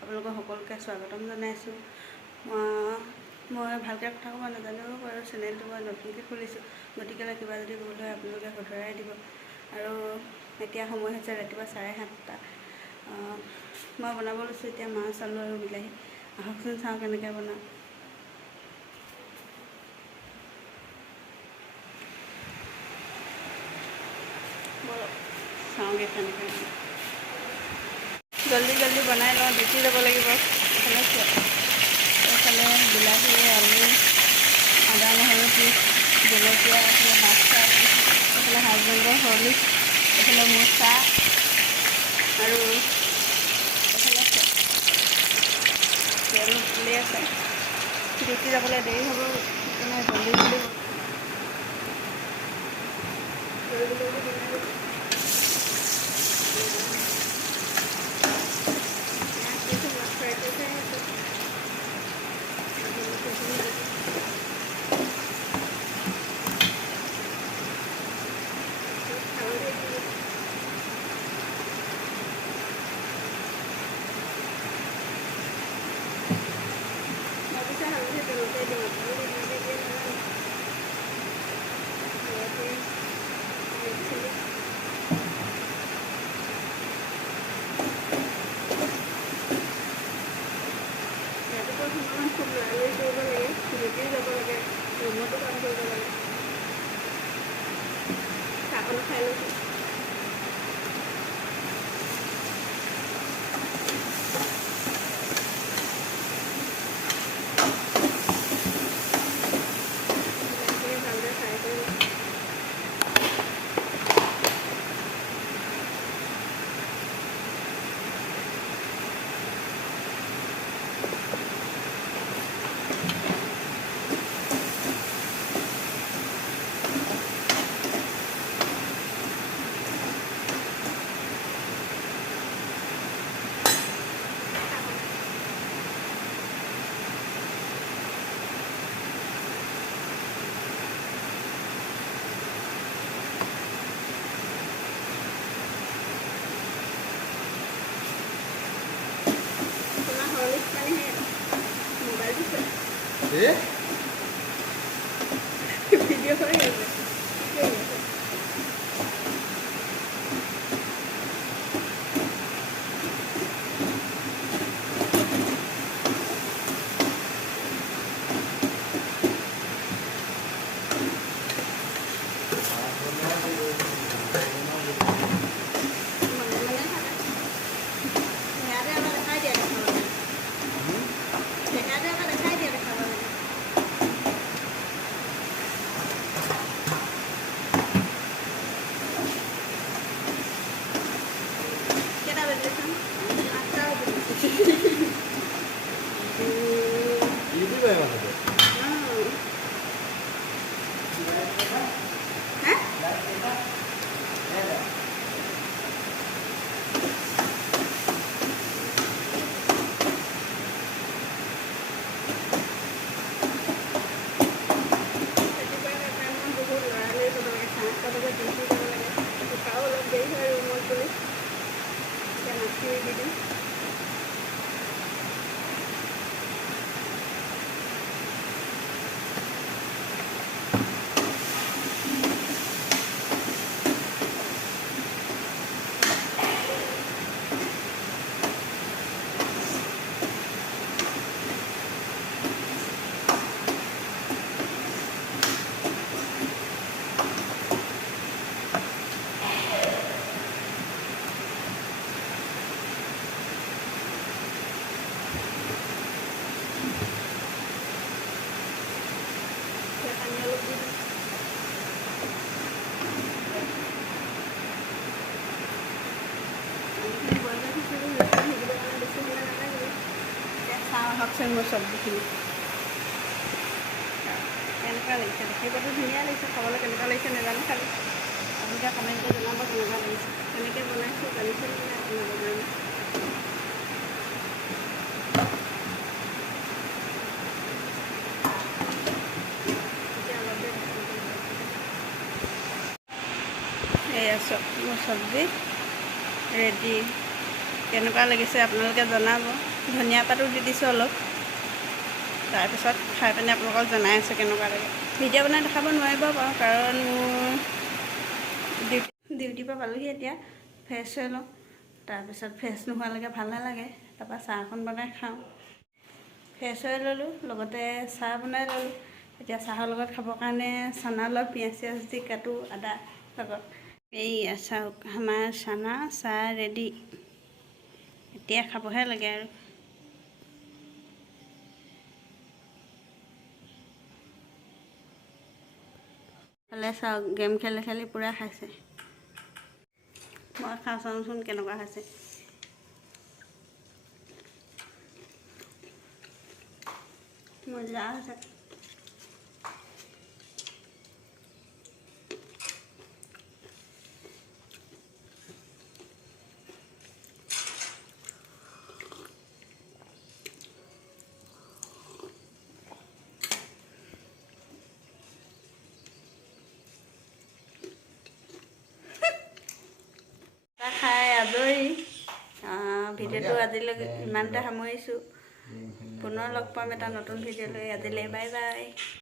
আপোনালোকক সকলোকে স্বাগতম জনাইছোঁ। মই ভালকৈ কথা ক'ব নাজানিব পাৰোঁ, চেনেলটো মই নতুনকৈ খুলিছোঁ, গতিকে কিবা যদি ভুল হয় আপোনালোকে শুধৰাই দিব। আৰু এতিয়া সময় হৈছে ৰাতিপুৱা 7:30। মই বনাব লৈছোঁ এতিয়া মাছ, আলু আৰু বিলাহী। আহকচোন চাওঁ কেনেকৈ বনাওঁ। চাওঁগৈ কেনেকৈ জল্দি বনাই লওঁ, ডিউটি যাব লাগিব। এইফালে বিলাহী, আলু, আদা নহৰু পিচ, জলকীয়া, এইফালে মাছ চাহ, এইফালে হাজবেণ্ডৰ হৰলিক্স, এইফালে মোৰ চাহ আৰু এইফালে তেল তুলি আছে। ডিউটি যাবলৈ দেৰি হ'ব, সেইকাৰণে জল্দি বনাই খুব লৰালৰি কৰিব লাগে, ডিউটি যাব লাগে, ৰুমতো কাম কৰিব লাগে। চাহকণো খাই লৈছোঁ। ভালদৰে ফ্ৰাই কৰি লৈছোঁ। ভিডিও কৰে গেছে ভাবছেন মোৰ চব্জিখিনি কেনেকুৱা লাগিছে, দেখিবতো ধুনীয়া লাগিছে, খাবলৈ কেনেকুৱা লাগিছে নাজানো, খালি আপোনালোকে কমেণ্ট কৰি জনাব কেনেকুৱা লাগিছে। কেনেকৈ বনাইছোঁ জানিছে নে আপোনালোকৰ কাৰণে। এয়া চব মোৰ চব্জি ৰেডি। কেনেকুৱা লাগিছে আপোনালোকে জনাব। ধনিয়া পাতো দি দিছোঁ অলপ। তাৰপিছত খাই পিনে আপোনালোকক জনাই আছোঁ কেনেকুৱা লাগে। ভিডিঅ' বনাই দেখাব নোৱাৰিব বাৰু, কাৰণ মোৰ ডিউটিৰ পৰা পালোহি এতিয়া। ফ্ৰেছ হৈ লওঁ, তাৰপিছত ফ্ৰেছ নোহোৱালৈকে ভাল নালাগে। তাৰপৰা চাহ অকণ বনাই খাওঁ। ফ্ৰেছ হৈ ল'লোঁ, লগতে চাহ বনাই ল'লোঁ। এতিয়া চাহৰ লগত খাবৰ কাৰণে চানা অলপ পিঁয়াজ চিয়াজ দি কাটোঁ, আদা লগত। এইয়া চাওক, আমাৰ চানা চাহ ৰেডি। এতিয়া খাবহে লাগে আৰু। হ'লে চাওক, গেম খেলি খেলি পূৰা খাইছে। মই খাওঁ চাওঁচোন কেনেকুৱা হৈছে। মজা হৈছে। খাই আজৰি। ভিডিঅ'টো আজিলৈকে ইমানতে সামৰিছোঁ। পুনৰ লগ পাম এটা নতুন ভিডিঅ' লৈ। আজিলৈ বাই বাই।